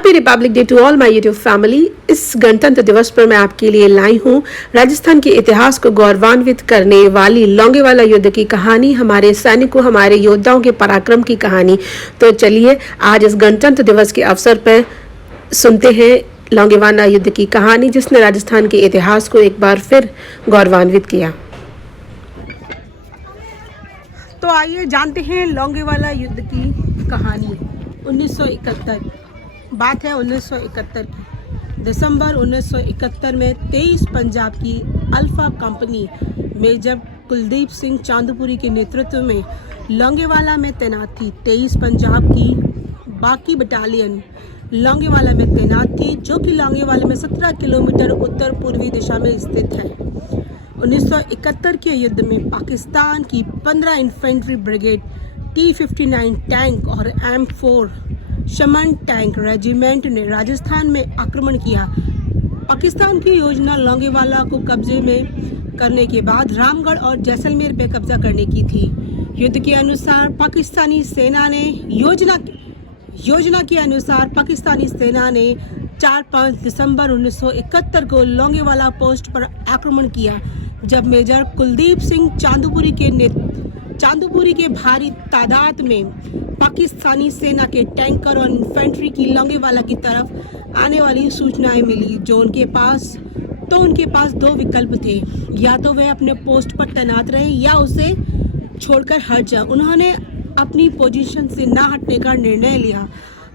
Happy republic day to all my YouTube family. इस गणतंत्र दिवस पर मैं आपके लिए लाई हूँ राजस्थान के इतिहास को गौरवान्वित करने वाली लौंगेवाला युद्ध की कहानी, हमारे सैनिकों, हमारे योद्धाओं के पराक्रम की कहानी। तो चलिए आज इस गणतंत्र दिवस के अवसर पर सुनते हैं लौंगेवाला युद्ध की कहानी, जिसने राजस्थान के इतिहास को एक बार फिर गौरवान्वित किया। तो आइए जानते हैं लौंगेवाला युद्ध की कहानी। 1971 बात है 1971 की। दिसंबर 1971 में 23 पंजाब की alpha company major Kuldeep Singh Chandpuri के नेतृत्व में लौंगेवाला में तैनात थी। 23 पंजाब की बाकी बटालियन लौंगेवाला में तैनात थी, जो कि लौंगेवाला में 17 किलोमीटर उत्तर पूर्वी दिशा में स्थित है। 1971 के युद्ध में पाकिस्तान की 15 इन्फेंट्री ब्रिगेड, T-59 टैंक और M4 शमन टैंक रेजिमेंट ने राजस्थान में आक्रमण किया। पाकिस्तान की योजना लौंगेवाला को कब्जे में करने के बाद रामगढ़ और जैसलमेर पे कब्जा करने की थी। युद्ध के अनुसार पाकिस्तानी सेना ने योजना के अनुसार पाकिस्तानी सेना ने 4-5 दिसंबर 1971 को लौंगेवाला पोस्ट पर आक्रमण किया, जब मेजर कुलदीप सिंह चांदपुरी के भारी तादाद में पाकिस्तानी सेना के टैंकर और इन्फेंट्री की लौंगेवाला की तरफ आने वाली सूचनाएं मिली। उनके पास दो विकल्प थे, या तो वे अपने पोस्ट पर तैनात रहे या उसे छोड़कर हट जाए। उन्होंने अपनी पोजीशन से ना हटने का निर्णय लिया।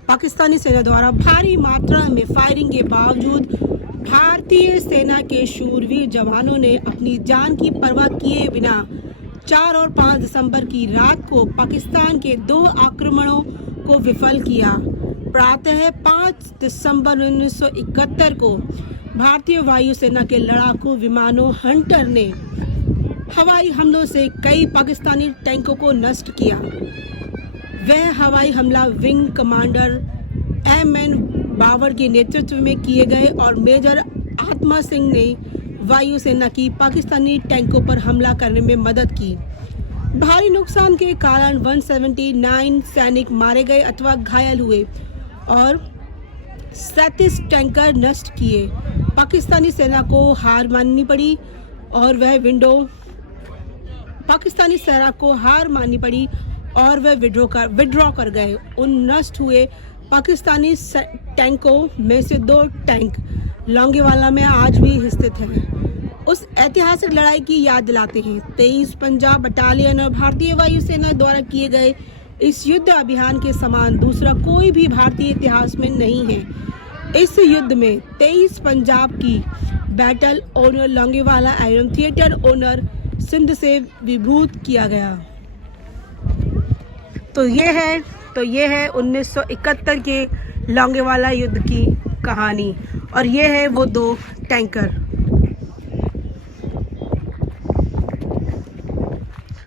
पाकिस्तानी सेना द्वारा भारी मात्रा में फायरिंग के बावजूद भारतीय सेना के शूरवीर जवानों ने अपनी जान की परवाह किए बिना 4 और 5 दिसंबर की रात को पाकिस्तान के 2 आक्रमणों को विफल किया। प्रातः 5 दिसंबर 1971 को भारतीय वायुसेना के लड़ाकू विमानों हंटर ने हवाई हमलों से कई पाकिस्तानी टैंकों को नष्ट किया। वह हवाई हमला विंग कमांडर M.N. बावर के नेतृत्व में किए गए और मेजर आत्मा सिंह ने वायुसेना की पाकिस्तानी टैंकों पर हमला करने में मदद की। भारी नुकसान के कारण 179 सैनिक मारे गए अथवा घायल हुए और 37 टैंकर नष्ट किए। पाकिस्तानी सेना को हार माननी पड़ी और वह विड्रॉ कर गए। उन नष्ट हुए पाकिस्तानी टैंकों में से 2 टैंक लौंगेवाला में आज भी स्थित हैं। उस ऐतिहासिक लड़ाई की याद दिलाते हैं। 23 पंजाब बटालियन और भारतीय वायुसेना द्वारा किए गए इस युद्ध अभियान के समान दूसरा कोई भी भारतीय इतिहास में नहीं है। इस युद्ध में 23 पंजाब की बैटल ओनर लौंगेवाला एवं थिएटर ओनर सिंध से विभूत किया गया। तो ये है 1971 के लौंगेवाला युद्ध की कहानी, और ये है वो 2 टैंकर।